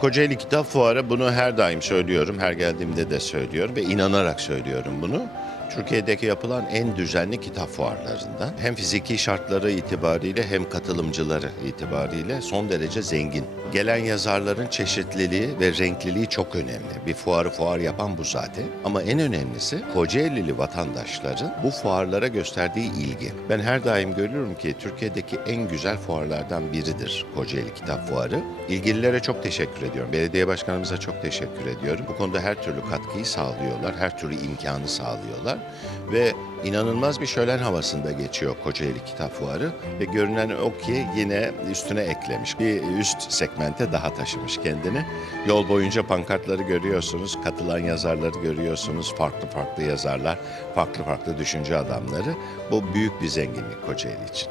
Kocaeli Kitap Fuarı bunu her daim söylüyorum, her geldiğimde de söylüyorum ve inanarak söylüyorum bunu. Türkiye'deki yapılan en düzenli kitap fuarlarından. Hem fiziki şartları itibariyle hem katılımcıları itibariyle son derece zengin. Gelen yazarların çeşitliliği ve renkliliği çok önemli. Bir fuarı fuar yapan bu zaten. Ama en önemlisi Kocaeli'li vatandaşların bu fuarlara gösterdiği ilgi. Ben her daim görüyorum ki Türkiye'deki en güzel fuarlardan biridir Kocaeli Kitap Fuarı. İlgililere çok teşekkür ediyorum. Belediye başkanımıza çok teşekkür ediyorum. Bu konuda her türlü katkıyı sağlıyorlar, her türlü imkanı sağlıyorlar ve inanılmaz bir şölen havasında geçiyor Kocaeli Kitap Fuarı ve görünen o ki yine üstüne eklemiş. Bir üst segmente daha taşımış kendini. Yol boyunca pankartları görüyorsunuz, katılan yazarları görüyorsunuz, farklı farklı yazarlar, farklı farklı düşünce adamları. Bu büyük bir zenginlik Kocaeli için.